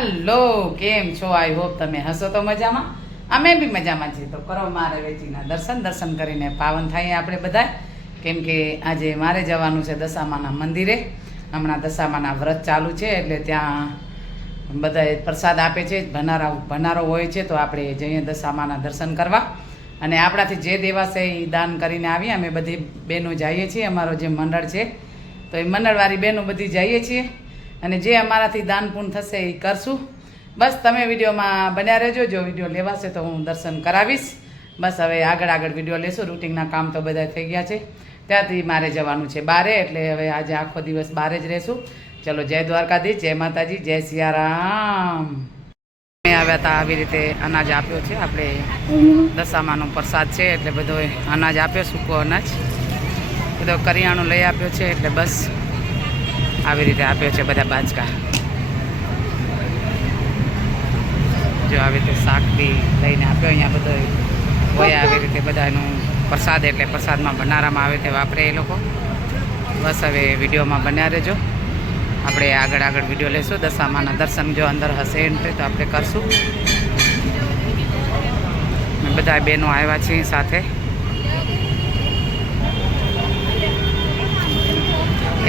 Hello, કેમ છો? I hope તમે હસો તો મજામાં. અમે બી મજામાં છીએ. તો કરો મારે વેચીના દર્શન કરીને પાવન થાય આપણે બધા. કેમ કે આજે મારે જવાનું છે દશામાના મંદિરે. હમણાં દશામાના વ્રત ચાલુ છે એટલે ત્યાં બધા પ્રસાદ આપે છે. ભંડારો હોય છે તો આપણે જઈએ દશામાના દર્શન કરવા. અને આપણાથી જે દેવાશે એ દાન કરીને આવીએ. અમે બધી બહેનો જઈએ છીએ. અમારો જે મંડળ છે તો એ મંડળવાળી બહેનો બધી જઈએ છીએ. અને જે અમારાથી દાન પૂર્ણ થશે એ કરશું. બસ તમે વિડીયોમાં બન્યા રહેજો. જો વિડીયો લેવાશે તો હું દર્શન કરાવીશ. બસ હવે આગળ વિડીયો લેશું. રૂટિનના કામ તો બધા થઈ ગયા છે. ત્યાંથી મારે જવાનું છે બારે, એટલે હવે આજે આખો દિવસ બારે જ રહેશું. ચલો, જય દ્વારકાધીશ, જય માતાજી, જય સિયારામ. અમે આવ્યા હતા, આવી રીતે અનાજ આપ્યો છે. આપણે દશામાનો પ્રસાદ છે એટલે બધો અનાજ આપ્યો, સૂકો અનાજ બધો કરિયાણું લઈ આપ્યો છે. એટલે બસ આવી રીતે આપ્યો છે બધા બાજકા. જો આવી રીતે શાક બી લઈને આપ્યો. અહીંયા બધો હોય આવી રીતે બધાનું પ્રસાદ, એટલે પ્રસાદમાં ભંડારામાં આવે તે વાપરે એ લોકો. બસ હવે વિડીયોમાં બન્યા રહેજો. આપણે આગળ વિડીયો લેશું. દશામાના દર્શન જો અંદર હશે એન્ટ્રી તો આપણે કરશું. બધા બહેનો આવ્યા છીએ સાથે.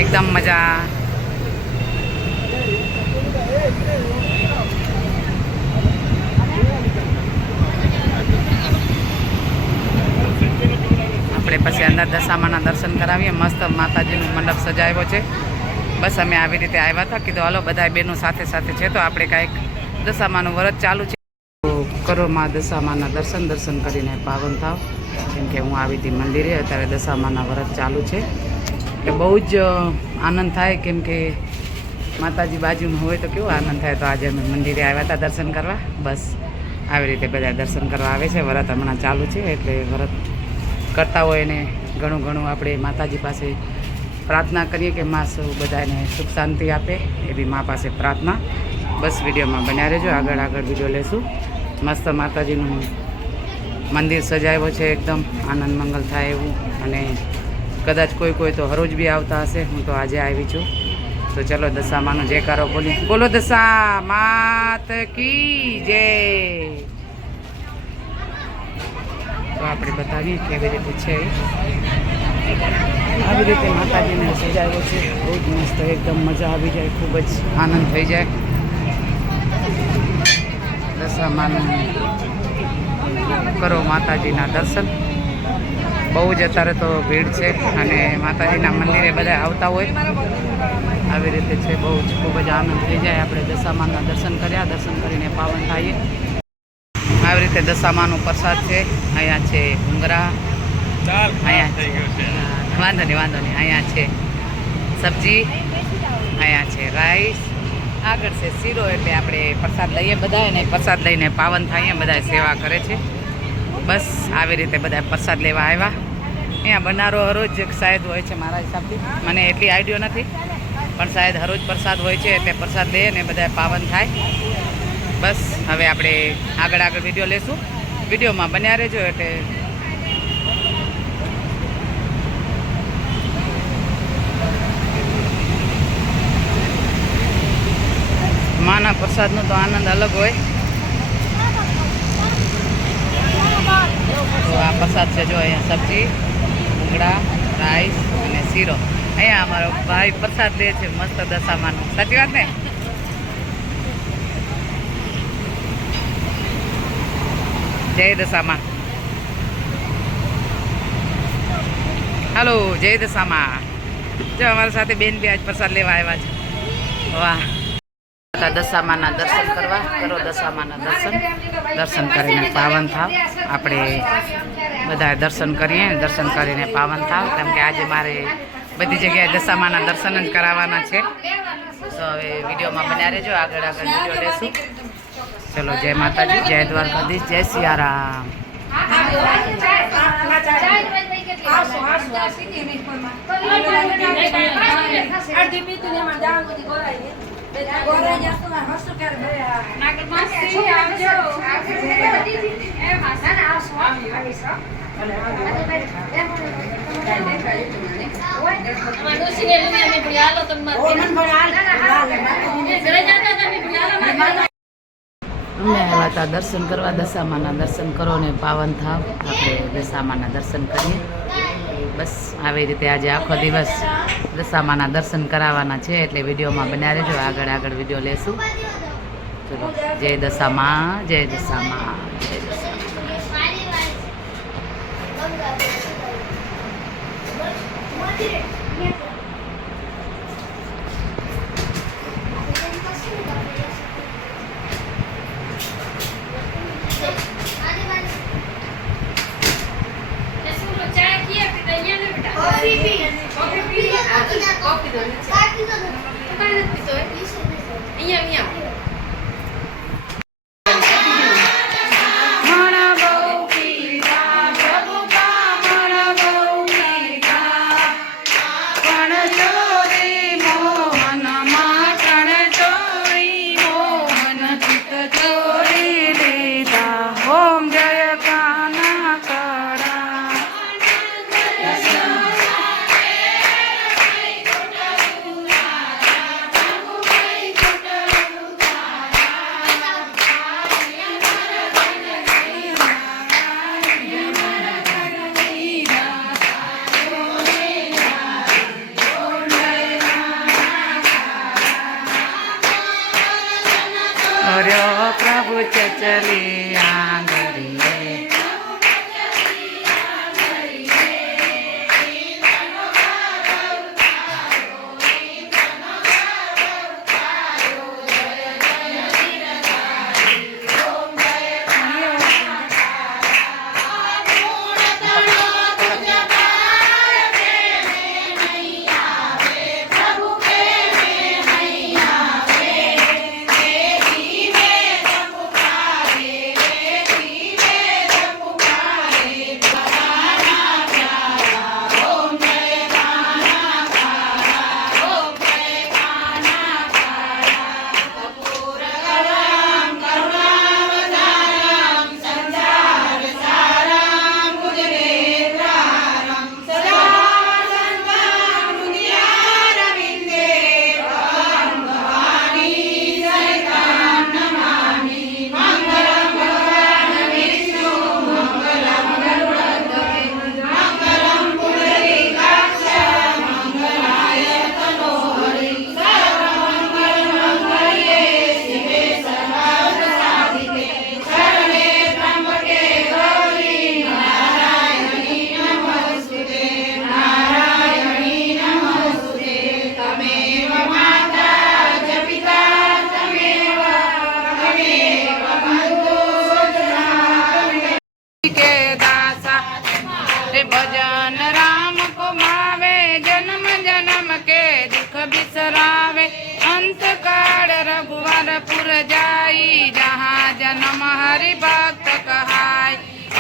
એકદમ મજા. આપણે પછી અંદર દશામાના દર્શન કરાવીએ. મસ્ત માતાજીનું મંડપ સજાવ્યો છે. બસ અમે આવી રીતે આવ્યા હતા. કીધું હાલો બધા બહેનો સાથે છે તો આપણે કાંઈક દશામાનું વ્રત ચાલુ છે. કરો માં દશામાના દર્શન કરીને પાવન થાવ. કેમ કે હું આવી હતી મંદિરે. અત્યારે દશામાના વ્રત ચાલુ છે એટલે બહુ જ આનંદ થાય. કેમ કે માતાજી બાજુમાં હોય તો કેવો આનંદ થાય. તો આજે અમે મંદિરે આવ્યા હતા દર્શન કરવા. બસ આવી રીતે બધા દર્શન કરવા આવે છે. વ્રત હમણાં ચાલુ છે એટલે વ્રત કરતા હોય ને ઘણું આપણે માતાજી પાસે પ્રાર્થના કરીએ કે માં સૌ બધાને સુખ શાંતિ આપે. એવી મા પાસે પ્રાર્થના. બસ વિડીયોમાં બન્યા રહેજો. આગળ વિડીયો લેશું. મસ્ત માતાજીનું મંદિર સજાવ્યો છે. એકદમ આનંદ મંગલ થાય એવું. અને કદાચ કોઈ તો હરોજ બી આવતા હશે. હું તો આજે આવી છું. તો ચલો દશામાનો જયકારો બોલો દશા માત કી જય. તો આપણે બતાવીએ કેવી રીતે છે. આવી રીતે માતાજીને સજાવ્યો છે. બહુ જ મસ્ત, એકદમ મજા આવી જાય. ખૂબ જ આનંદ થઈ જાય. દશામાનું કરો માતાજીના દર્શન. બહુ જ અત્યારે તો ભીડ છે અને માતાજીના મંદિરે બધા આવતા હોય. આવી રીતે છે. બહુ જ ખૂબ જ આનંદ થઈ જાય. આપણે દશામાના દર્શન કર્યા. દર્શન કરીને પાવન થઈએ. આવી રીતે દશામાનો પ્રસાદ છે. અહીંયા છે ભૂંગરા. અહીંયા વાંધો નહીં. અહીંયા છે સબ્જી. અહીંયા છે રાઈસ. આગળ છે શીરો. એટલે આપણે પ્રસાદ લઈએ બધા, અને પ્રસાદ લઈને પાવન થઈએ. બધા સેવા કરે છે. બસ આવી રીતે બધા પ્રસાદ લેવા આવ્યા. અહીંયા બનારો હરોજ શાયદ હોય છે મારા હિસાબથી. મને એટલી આઈડિયો નથી, પણ શાયદ હરોજ પ્રસાદ હોય છે. એટલે પ્રસાદ લઈએ ને બધા પાવન થાય. બસ હવે આપણે આગળ વિડીયો લેશું. વિડીયોમાં બન્યા રહેજો. એટલે માના પ્રસાદનો તો આનંદ અલગ હોય. તો આ પ્રસાદ છે. જો અહીંયા સબ્જી, ભૂંગળા, રાઈસ અને શીરો. અહીંયા અમારો ભાઈ પ્રસાદ લે છે મસ્ત દશામાનો. સાચી વાત ને? જય દશામાં. હાલો, જય દશામાં. જો અમારા સાથે બેન બી આજ પ્રસાદ લેવા આવ્યા છે. વાહ. દશામાના દર્શન કરવા. કરો દશામાના દર્શન કરીને પાવન થાવ. આપણે બધા દર્શન કરીએ. દર્શન કરીને પાવન થાવ. કેમ કે આજે મારે બધી જગ્યાએ દશામાના દર્શન જ કરાવવાના છે. તો હવે વિડીયોમાં બન્યા રહેજો. આગળ વિડીયો લેશું. ચલો, જય માતાજી, જય દ્વારકાધીશ, જય Siyaram. Manusia yang punya lo teman. અમે આવ્યા હતા દર્શન કરવા. દશામાના દર્શન કરો ને પાવન થાવ. આપણે દશામાના દર્શન કરીએ. બસ આવી રીતે આજે આખો દિવસ દશામાના દર્શન કરાવવાના છે, એટલે વિડીયોમાં બન્યા રહેજો. આગળ વિડીયો લેશું. ચલો, જય દશામાં, જય દશામાં, જય દશામાં. પ્રભુ ચચલી આંગળીએ ભજન રામ को मावे जन्म जन्म के दुख बिसरावे अंत काल रघुवरपुर जाई जहाँ जन्म हरि भक्त कहाय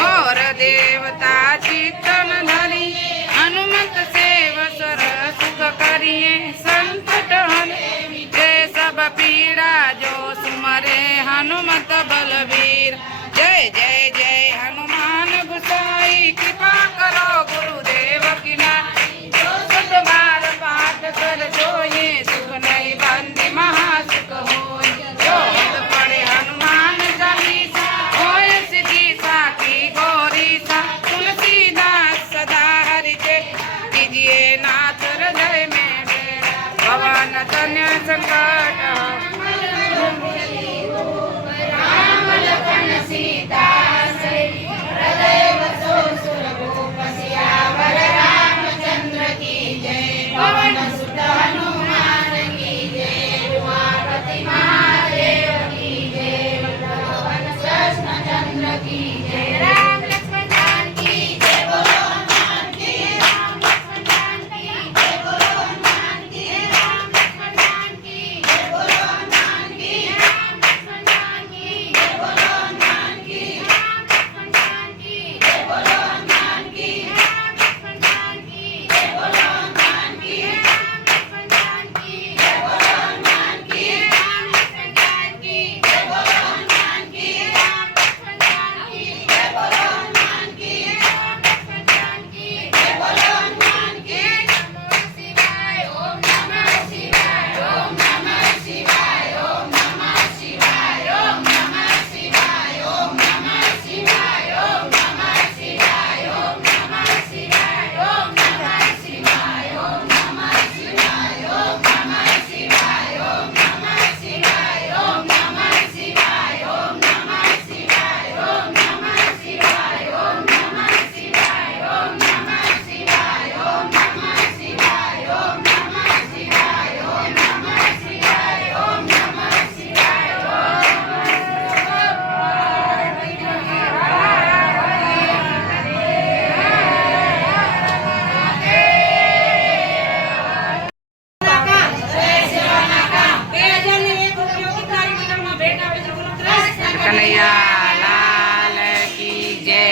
और देवता चित्तन धरी हनुमत सेव सर सुख करिए संकट हरे जय सब पीड़ा जो सुमरे हनुमत बलवीर जय जय जय हनुमान गुसाई कृपा करो गुरुदेव की नाई जो सुख बार पाठ कर जोए सुख नहीं बंदी महासुख होय जो हित पढ़े हनुमान चालीसा होय सिद्धि साखी गौरी सा तुलसीदास सदा हरिते कीजिए नाथ हृदय में बेड़ा भवन तन्य संकट राम लखन सीता કનૈયા લાલ કી જય.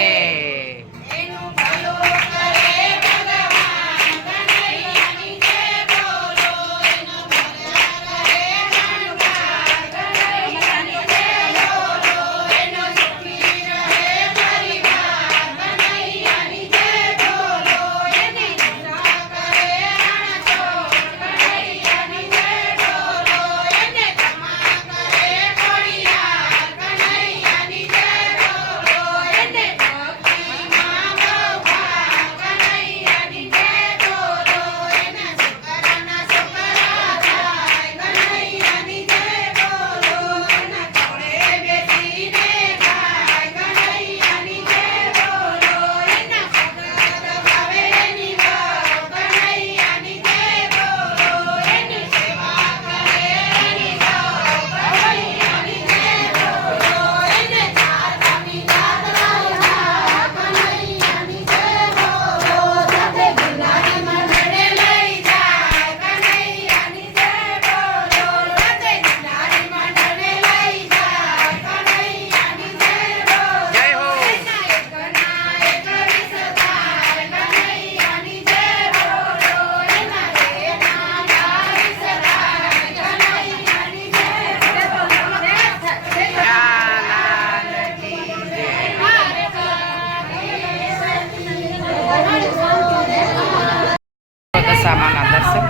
દશામાના દર્શન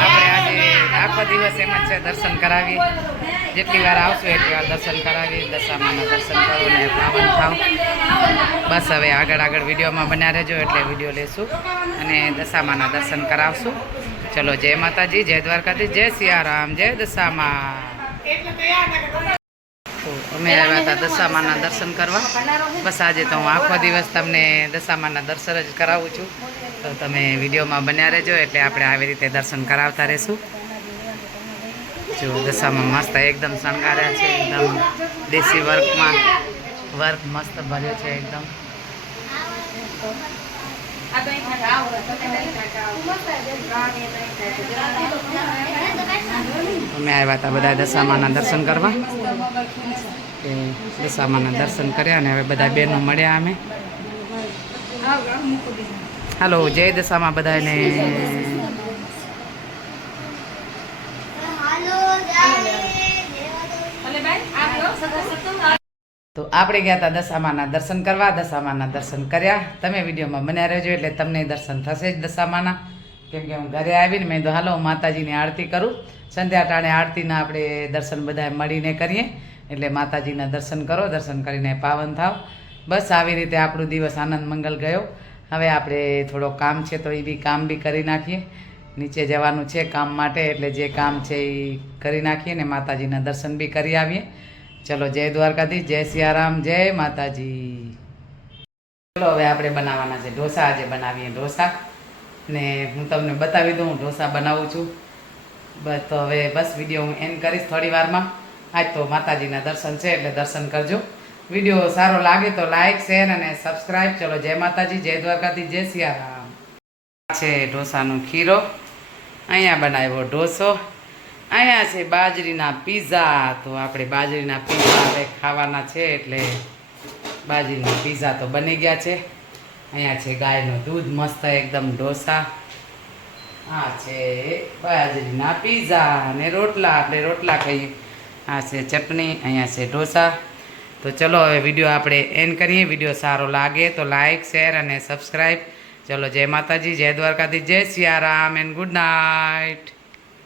આપણે આજે આખો દિવસ એમ જ છે, દર્શન કરાવીએ. જેટલી વાર આવશું એટલી વાર દર્શન કરાવીએ. દશામાના દર્શન કરો ને પાવન થાવ. બસ હવે આગળ વિડીયોમાં બન્યા રહેજો, એટલે વિડીયો લેશું અને દશામાના દર્શન કરાવશું. ચલો, જય માતાજી, જય દ્વારકાધીશ, જય સિયારામ, જય દશામા. તો અમે આવ્યા હતા દશામાના દર્શન કરવા. બસ આજે તો હું આખો દિવસ તમને દશામાના દર્શન જ કરાવું છું. તો તમે વિડીયોમાં બન્યા રહેજો, એટલે આપણે આવી રીતે દર્શન કરાવતા રહીશું. જો દશામાં મસ્ત એકદમ શણગાર્યા છે, એકદમ દેશી વર્કમાં વર્ક મસ્ત ભર્યો છે એકદમ. અમે આવ્યા હતા બધા દશામાના દર્શન કરવા. દશામાના દર્શન કર્યા અને હવે બધા બહેનો મળ્યા અમે. હાલો, જય દશામાં બધાને. તો આપણે ગયા હતા દશામાના દર્શન કરવા. દશામાના દર્શન કર્યા. તમે વિડીયોમાં બન્યા રહેજો, એટલે તમને દર્શન થશે જ દશામાના. કેમ કે હું ઘરે આવીને મેં તો હાલો હું માતાજીની આરતી કરું. સંધ્યા ટાણે આરતીના આપણે દર્શન બધા મળીને કરીએ, એટલે માતાજીના દર્શન કરો. દર્શન કરીને પાવન થાવ. બસ આવી રીતે આપણો દિવસ આનંદ મંગલ ગયો. હવે આપણે થોડો કામ છે તો એ બી કામ બી કરી નાખીએ. નીચે જવાનું છે કામ માટે, એટલે જે કામ છે એ કરી નાખીએ ને માતાજીના દર્શન બી કરી આવીએ. ચલો, જય દ્વારકાધીશ, જય સિયારામ, જય માતાજી. ચલો, હવે આપણે બનાવવાના છે ઢોસા. આજે બનાવીએ ઢોસા ને હું તમને બતાવી દઉં હું ઢોસા બનાવું છું. બસ તો હવે બસ વિડીયો હું એન્ડ કરીશ થોડી વારમાં. આજ તો માતાજીના દર્શન છે, એટલે દર્શન કરજો. વિડીયો સારો લાગે તો લાઈક, શેર અને સબસ્ક્રાઈબ. ચલો, જય માતાજી, જય દ્વારકાધીશ, જય સિયારામ. છે ઢોસાનો ખીરો. અહીંયા બનાવ્યો ઢોસો. અહીંયા છે બાજરીના પીઝા. તો આપણે બાજરીના પીઝા હવે ખાવાના છે, એટલે બાજરીના પીઝા તો બની ગયા છે. અહીંયા છે ગાયનું દૂધ, મસ્ત એકદમ ઢોસા. આ છે બાજરીના પીઝા અને રોટલા, આપણે રોટલા ખાઈએ. આ છે ચટણી, અહીંયા છે ઢોસા. તો ચલો હવે વિડીયો આપણે એન્ડ કરીએ. વિડીયો સારો લાગે તો લાઈક, શેર અને સબસ્ક્રાઈબ. ચલો, જય માતાજી, જય દ્વારકાધીશ, જય સિયારામ એન્ડ ગુડ નાઇટ.